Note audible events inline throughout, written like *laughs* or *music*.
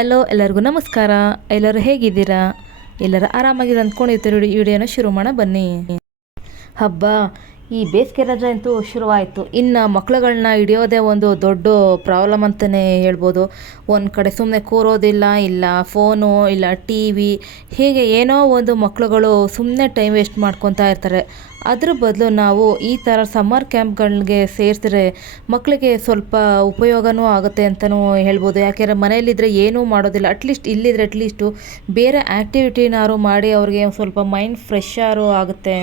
Hello ಎಲ್ಲರಿಗೂ ನಮಸ್ಕಾರ. ಎಲ್ಲರೂ ಹೇಗಿದ್ದೀರಾ? ಎಲ್ಲರೂ ಆರಾಮಾಗಿದೆ ಅಂದ್ಕೊಂಡಿರ್ತೀರಿ ವಿಡಿಯೋನ ಶುರು ಮಾಡೋಣ ಬನ್ನಿ. ಹಬ್ಬ ಈ ಬೇಸಿಗೆ ರಜೆ ಅಂತೂ ಶುರುವಾಯಿತು. ಇನ್ನು ಮಕ್ಳುಗಳನ್ನ ಹಿಡಿಯೋದೇ ಒಂದು ದೊಡ್ಡ ಪ್ರಾಬ್ಲಮ್ ಅಂತಲೇ ಹೇಳ್ಬೋದು. ಒಂದು ಕಡೆ ಸುಮ್ಮನೆ ಕೂರೋದಿಲ್ಲ, ಇಲ್ಲ ಫೋನು ಇಲ್ಲ ಟಿ ವಿ ಹೀಗೆ ಏನೋ ಒಂದು ಮಕ್ಳುಗಳು ಸುಮ್ಮನೆ ಟೈಮ್ ವೇಸ್ಟ್ ಮಾಡ್ಕೊತಾ ಇರ್ತಾರೆ. ಅದ್ರ ಬದಲು ನಾವು ಈ ಥರ ಸಮ್ಮರ್ ಕ್ಯಾಂಪ್ಗಳಿಗೆ ಸೇರಿಸಿದ್ರೆ ಮಕ್ಕಳಿಗೆ ಸ್ವಲ್ಪ ಉಪಯೋಗವೂ ಆಗುತ್ತೆ ಅಂತಲೂ ಹೇಳ್ಬೋದು. ಯಾಕೆಂದರೆ ಮನೇಲಿದ್ದರೆ ಏನೂ ಮಾಡೋದಿಲ್ಲ. ಅಟ್ಲೀಸ್ಟ್ ಇಲ್ಲಿದ್ರೆ ಅಟ್ಲೀಸ್ಟು ಬೇರೆ ಆ್ಯಕ್ಟಿವಿಟಿನಾರು ಮಾಡಿ ಅವ್ರಿಗೆ ಸ್ವಲ್ಪ ಮೈಂಡ್ ಫ್ರೆಶ್ ಆರು ಆಗುತ್ತೆ.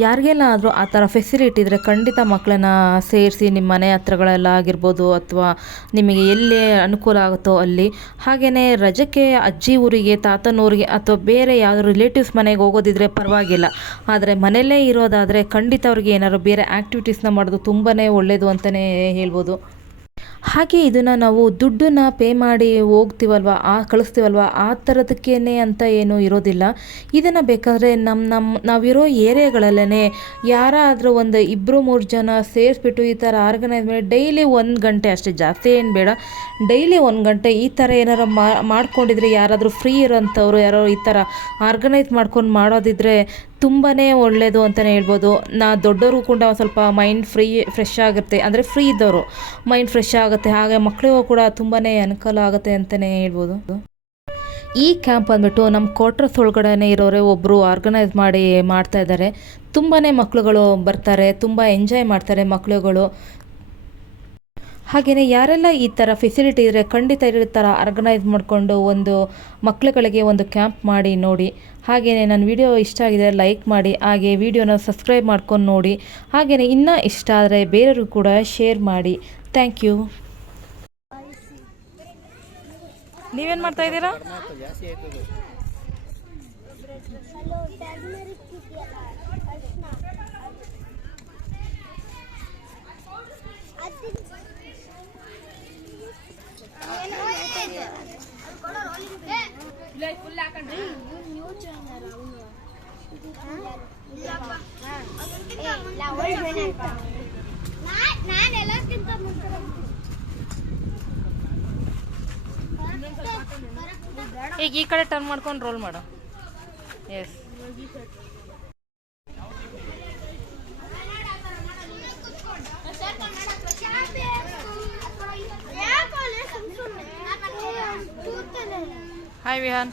ಯಾರಿಗೆಲ್ಲ ಆದರೂ ಆ ಥರ ಫೆಸಿಲಿಟಿ ಇದ್ದರೆ ಖಂಡಿತ ಮಕ್ಕಳನ್ನ ಸೇರಿಸಿ ನಿಮ್ಮ ಮನೆ ಹತ್ರಗಳೆಲ್ಲ ಆಗಿರ್ಬೋದು ಅಥವಾ ನಿಮಗೆ ಎಲ್ಲಿ ಅನುಕೂಲ ಆಗುತ್ತೋ ಅಲ್ಲಿ. ಹಾಗೆಯೇ ರಜಕ್ಕೆ ಅಜ್ಜಿ ಊರಿಗೆ ತಾತನೂರಿಗೆ ಅಥವಾ ಬೇರೆ ಯಾವುದೋ ರಿಲೇಟಿವ್ಸ್ ಮನೆಗೆ ಹೋಗೋದಿದ್ರೆ ಪರವಾಗಿಲ್ಲ. ಆದರೆ ಮನೆಯಲ್ಲೇ ಇರೋದಾದರೆ ಖಂಡಿತ ಅವ್ರಿಗೆ ಏನಾದ್ರು ಬೇರೆ ಆ್ಯಕ್ಟಿವಿಟೀಸ್ನ ಮಾಡೋದು ತುಂಬಾ ಒಳ್ಳೆಯದು ಅಂತಲೇ ಹೇಳ್ಬೋದು. ಹಾಗೆ ಇದನ್ನು ನಾವು ದುಡ್ಡನ್ನ ಪೇ ಮಾಡಿ ಹೋಗ್ತೀವಲ್ವ, ಆ, ಕಳಿಸ್ತೀವಲ್ವ, ಆ ಥರದಕ್ಕೇನೆ ಅಂತ ಏನೂ ಇರೋದಿಲ್ಲ. ಇದನ್ನು ಬೇಕಾದರೆ ನಮ್ಮ ನಮ್ಮ ನಾವಿರೋ ಏರಿಯಾಗಳಲ್ಲೇ ಯಾರಾದರೂ ಒಂದು ಇಬ್ಬರು ಮೂರು ಜನ ಸೇರಿಸ್ಬಿಟ್ಟು ಈ ಥರ ಆರ್ಗನೈಸ್ ಮಾಡಿ ಡೈಲಿ ಒಂದು ಗಂಟೆ ಅಷ್ಟೇ, ಜಾಸ್ತಿ ಏನು ಬೇಡ. ಡೈಲಿ ಒಂದು ಗಂಟೆ ಈ ಥರ ಏನಾರು ಮಾಡ್ಕೊಂಡಿದ್ರೆ ಯಾರಾದರೂ ಫ್ರೀ ಇರೋಂಥವ್ರು, ಯಾರೋ ಈ ಥರ ಆರ್ಗನೈಸ್ ಮಾಡ್ಕೊಂಡು ಮಾಡೋದಿದ್ರೆ ತುಂಬಾ ಒಳ್ಳೆಯದು ಅಂತಲೇ ಹೇಳ್ಬೋದು. ನಾ ದೊಡ್ಡವರು ಕೂಡ ಸ್ವಲ್ಪ ಮೈಂಡ್ ಫ್ರೀ ಫ್ರೆಶ್ ಆಗುತ್ತೆ. ಅಂದರೆ ಫ್ರೀ ಇದ್ದವರು. ಮೈಂಡ್ ಫ್ರೆಶ್ ಆಗುತ್ತೆ. ಹಾಗೆ ಮಕ್ಕಳಿಗೂ ಕೂಡ ತುಂಬಾ ಅನುಕೂಲ ಆಗುತ್ತೆ ಅಂತಲೇ ಹೇಳ್ಬೋದು. ಈ ಕ್ಯಾಂಪ್ ಬಂದ್ಬಿಟ್ಟು ನಮ್ಮ ಕ್ವಾರ್ಟರ್ಸ್ ಒಳಗಡೆ ಇರೋರೆ ಒಬ್ಬರು ಆರ್ಗನೈಸ್ ಮಾಡಿ ಮಾಡ್ತಾ ಇದ್ದಾರೆ. ತುಂಬಾ ಮಕ್ಕಳುಗಳು ಬರ್ತಾರೆ. ತುಂಬ ಎಂಜಾಯ್ ಮಾಡ್ತಾರೆ ಮಕ್ಕಳುಗಳು ಹಾಗೆಯೇ ಯಾರೆಲ್ಲ ಈ ಥರ ಫೆಸಿಲಿಟಿ ಇದ್ದರೆ ಖಂಡಿತ ಇರೋ ಥರ ಆರ್ಗನೈಸ್ ಮಾಡಿಕೊಂಡು ಒಂದು ಮಕ್ಕಳುಗಳಿಗೆ ಒಂದು ಕ್ಯಾಂಪ್ ಮಾಡಿ ನೋಡಿ. ಹಾಗೆಯೇ ನನ್ನ ವಿಡಿಯೋ ಇಷ್ಟ ಆಗಿದೆ ಲೈಕ್ ಮಾಡಿ ಹಾಗೆ ವಿಡಿಯೋನ ಸಬ್ಸ್ಕ್ರೈಬ್ ಮಾಡ್ಕೊಂಡು ನೋಡಿ. ಹಾಗೆಯೇ ಇನ್ನೂ ಇಷ್ಟ ಆದರೆ ಬೇರೆಯವ್ರಿಗೂ ಕೂಡ ಶೇರ್ ಮಾಡಿ. ಥ್ಯಾಂಕ್ ಯು ನೀವೇನು ಮಾಡ್ತಾ ಇದ್ದೀರಾ ಹಲೋ ಟರ್ಮರಿಕ್ ಇದೆಯಲ್ಲ ಅರ್ಶಿನ ಅದು ಏನು ಹೇಳ್ತಾ ಇದ್ದೆ? ನ್ಯೂ ಚಾನಲ್ ಅವ್ನು. ಹಾ. ಏ, ಇಲ್ಲ, ಒಳ್ಳೆ ಬೆಳೆಯಪ್ಪ. ನಾ- ನಾನ್ ಎಲ್ಲಕ್ಕಿಂತ ಮುಂಚೆ ಬರಕ್ಕೆ- ಈಗ ಈ ಕಡೆ ಟರ್ನ್ ಮಾಡ್ಕೊಂಡು ರೋಲ್ ಮಾಡು. ಎಸ್ ಹಾಯ್ ವಿಹಾನ್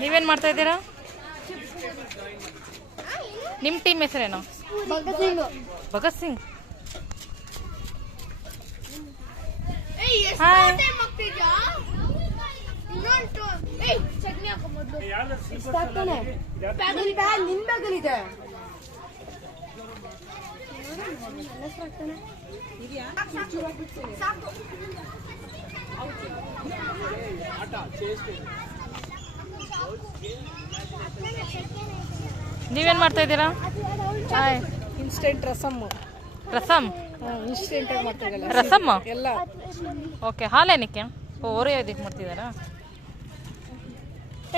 ನೀವೇನು ಮಾಡ್ತಾ ಇದ್ದೀರಾ? ನಿಮ್ಮ ಟೀಮ್ ಹೆಸರೇನು? ಭಗತ್ ಸಿಂಗ್. ಸಾಕು. ನೀವೇನು ಮಾಡ್ತಾ ಇದ್ದೀರಾ? Hi. Instant rasam rasam instant ಆಗಿ ರಸಮ್ಮ ಎಲ್ಲ. ಓಕೆ ಹಾಲೇನಕ್ಕೆ ಓ ಇದಕ್ಕೆ ಮಾಡ್ತಿದ್ದಾರಾ?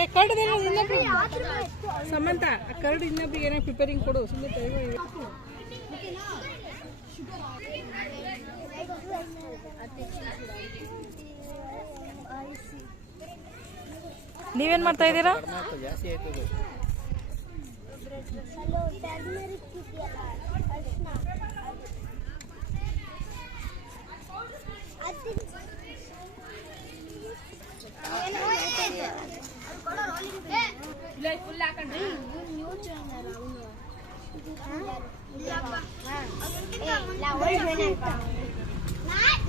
ಏ ಕರ್ಡ್ ಇನ್ನೊಬ್ರು ಸಮಂತ ಕರ್ಡ್ ಇನ್ನೊಬ್ರಿಗೆ ಏನೋ ಪ್ರಿಪೇರಿಂಗ್ ಕೊಡು. ಸುಮ್ಮನೆ ನೀವೇನು ಮಾಡ್ತಾ ಇದ್ದೀರಾ?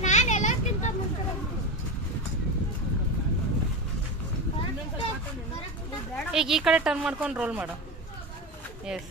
ನಾನು ಎಲ್ಲಕ್ಕಿಂತ ಮುಂಚೆ ಈಗ ಈ ಕಡೆ ಟರ್ನ್ ಮಾಡ್ಕೊಂಡು ರೋಲ್ ಮಾಡು. ಎಸ್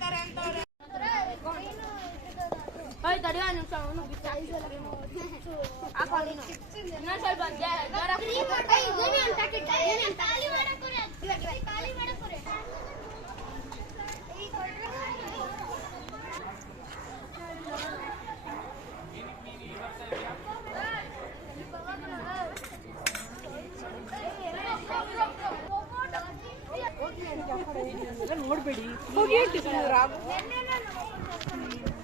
ಕಡೆ ಇಲ್ಲಿಂದ. ಅವ್ಳು- ಅವ್ಳು ನಮ್ಮನೆ ಪಕ್ಕನೇ ಇದ್ದಾಳೆ. ಅವ್ಳು ಎಂತ ಅಂತ ಅವ್ಳು ಯಾರೋ ಇನ್ನೊಬ್ಳು ಇದ್ದಾಳೆ, ಅವ್ಳು ವೇದ ಅಂತ ಆ ಔಟಿಂಗಲ್ಲಿ ಅವ್ರು ಯಾರೋ ಕಚ್ಚಕಲ್ಲಿ ಚಿಪ್ಸ್ ಮಾಡ್ತಾರಂತೆ ಸೈಕಲ್ ಆಡ್ವಾಗ್ತಾರೆ ಅಂತವ್ರೆ ನೋಡ್ಬೇಡಿ ಸಾಕಿದೆ ಸಾಕಿದೆ ಹಾಕ್ರೆ ಸಾಕು ನೆನ್ನೆ ನಮ್ಮ ಅಕ್ಕ ಶಾಕ್ ಮಾಡಿದ್ರು. ಹಿಂಗೆ.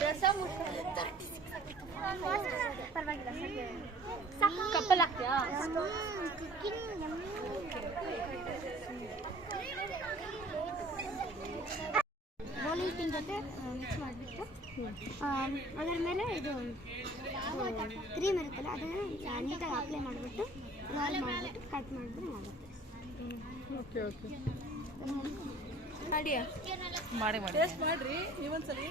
ರಸ ಪರವಾಗಿಲ್ಲ ಕಪ್ಪಲ್ ಹಾಕ್ತೀಯಾ ಜೊತೆ ಮಿಕ್ಸ್ ಮಾಡಿಬಿಟ್ಟು ಅದರ ಮೇಲೆ ಇದು ಕ್ರೀಮ್ ಇರುತ್ತಲ್ಲ ಅದನ್ನು ನೀಟಾಗಿ ಅಪ್ಲೈ ಮಾಡಿಬಿಟ್ಟು ರೋಲ್ ಮಾಡಿಬಿಟ್ಟು ಕಟ್ ಮಾಡಿದ್ರೆ ಆಗುತ್ತೆ. ಓಕೆ ಓಕೆ ಮಾಡಿ ಮಾಡಿ. ಟೇಸ್ಟ್ ಮಾಡ್ರಿ ನೀವೊಂದ್ಸಲಿ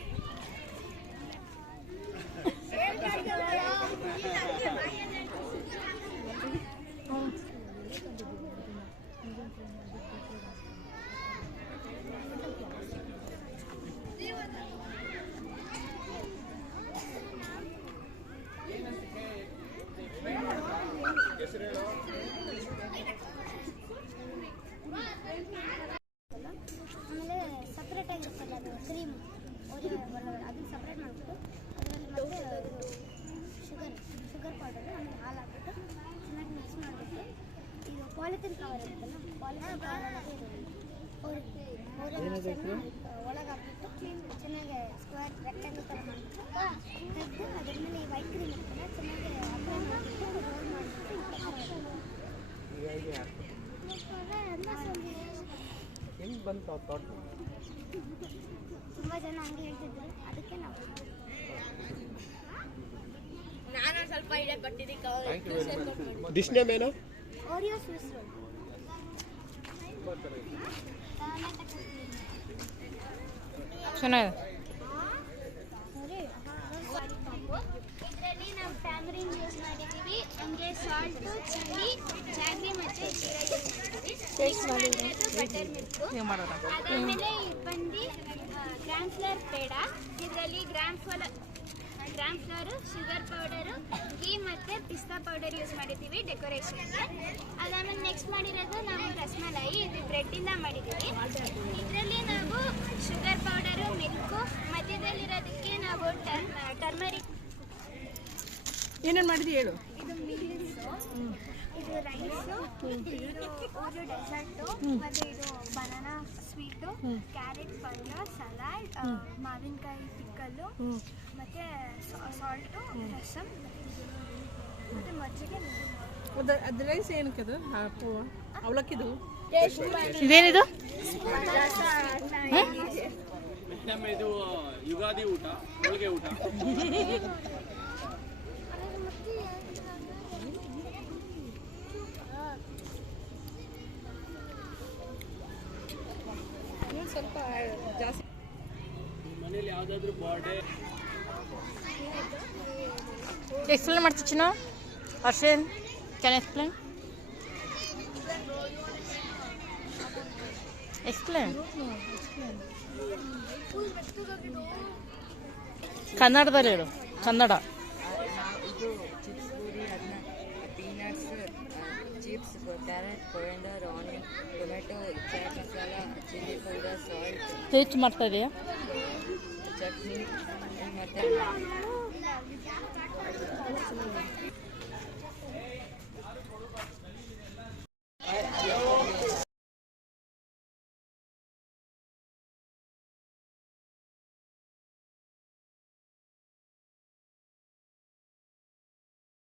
ಆಮೇಲೆ ಸಪ್ರೇಟ್ ಆಗಿರುತ್ತಲ್ಲ ಅದು ಕ್ರೀಮ್ ಅದನ್ನ ಸಪ್ರೇಟ್ ಮಾಡಿಬಿಟ್ಟು ಅದರಲ್ಲಿ ಮತ್ತೆ ಶುಗರ್ ಶುಗರ್ ಪೌಡರ್ ಆಮೇಲೆ ಹಾಲು ಹಾಕ್ಬಿಟ್ಟು ಚೆನ್ನಾಗಿ ಮಿಕ್ಸ್ ಮಾಡಿಬಿಟ್ಟು ಇದು ಪಾಲಿಥಿನ್ ಕವರ್ ಇರುತ್ತಲ್ಲ ಪಾಲಿಥಿನ್ ಕವರ್ ಒಳಗೆ ಹಾಕ್ಬಿಟ್ಟು ಚೆನ್ನಾಗಿ ಸ್ಕ್ವೇರ್ ರೆಕ್ಟಾಂಗಲ್ ಥರ ಮಾಡಿಬಿಟ್ಟು ತೆಗೆದು ಅದ್ರ ಮೇಲೆ ಈ ವೈಟ್ ಕ್ರೀಮ್ ಇರುತ್ತಲ್ಲ ಚೆನ್ನಾಗಿ ಅಪ್ಲೈ ಮಾಡಿಬಿಟ್ಟು ರೋಲ್ ಮಾಡಿಬಿಟ್ಟು ಹೆಂಗ್ ಬಂತು ಆ ಥಾಟ್ ತುಂಬ ಜನ ಹಂಗೆ ಹೇಳ್ತಿದ್ರು. ಅದಕ್ಕೆ ನಾವು thank you very much dish name ಏನು? ಓರಿಯೋ ಸ್ವಿಸ್ ರೋಲ್ ಚೆನ್ನಾಗಿದೆ ಇದರಲ್ಲಿ ನಾವು ಟ್ಯಾಮರಿನ್ ಯೂಸ್ ಮಾಡಿದ್ದೀವಿ ಹಂಗೆ ಸಾಲ್ಟು ಚಿಲ್ಲಿ. ಜಾಗ್ರಿ ಮತ್ತು ಯೂಸ್ ಮಾಡಿದ್ದೀವಿ ಬಟರ್ ಮಿಲ್ಕು ನೀವು ಮಾಡೋಣ ಅದಾದಮೇಲೆ ಇದು ಬಂದು ಗ್ರಾಮ್ ಫ್ಲವರ್ ಪೇಡ. ಇದರಲ್ಲಿ gram flour gram flour sugar powder ghee ಮತ್ತು ಪಿಸ್ತಾ ಪೌಡರ್ ಯೂಸ್ ಮಾಡಿದ್ದೀವಿ ಡೆಕೋರೇಷನ್ಗೆ ಅದಾದಮೇಲೆ ನೆಕ್ಸ್ಟ್ ಮಾಡಿರೋದು ನಾವು ರಸ್ಮಲಾಯಿ. ಇದು ಬ್ರೆಡ್ಡಿಂದ ಮಾಡಿದ್ದೀವಿ ಇದರಲ್ಲಿ ನಾವು ಶುಗರ್ ಪೌಡರು ಮಿಲ್ಕು ಮಧ್ಯದಲ್ಲಿರೋದಕ್ಕೆ ನಾವು ಟರ್ಮ್ ಟರ್ಮರಿಕ್ ಏನೇನು ಮಾಡಿದ್ರಿ ಹೇಳು. ಇದು ಮೀಲ್ಸು ಇದು ರೈಸು ಇದು ಓರಿಯೋ ಡೆಸರ್ಟು ಮತ್ತು ಇದು ಬನಾನಾ ಸ್ವೀಟು ಕ್ಯಾರೆಟ್ ಪಲ್ಯ ಸಲಾಡ್ ಮಾವಿನಕಾಯಿ ಪಿಕ್ಕಲ್ಲು ಮತ್ತು ಸಾಲ್ಟು ರಸಮ್ ಮತ್ತು ಮಜ್ಜಿಗೆ ಅದ ಅದ್ರ ರೈಸ್ ಏನಕ್ಕೆ ಅದು? ಹಾಕು ಅವಲಕ್ಕಿದು? ಇದೇನಿದು? ನಮ್ಮ ಇದು ಯುಗಾದಿ ಊಟ ಹೋಳಿಗೆ ಊಟ. *laughs* ಜಾಸ್ತಿ ಮನೇಲಿ ಯಾವ್ದಾದ್ರು ಬರ್ಡೇ ಎಕ್ಸ್ಪ್ಲೇನ್ ಮಾಡ್ತೀವಿ ಚಿನ್ನ ಅರ್ಷನ್ ಕ್ಯಾನ್ ಎಕ್ಸ್ಪ್ಲೇನ್ ಎಕ್ಸ್ಪ್ಲೇನ್ ಕನ್ನಡದಲ್ಲಿ ಹೇಳು Kannada carrot, coriander, onion, tomato, chaat masala, chili powder, salt. ಹೆಚ್ಚು ಮಾಡ್ತಾ ಇದೆಯಾ ಚಟ್ನಿ ಮತ್ತು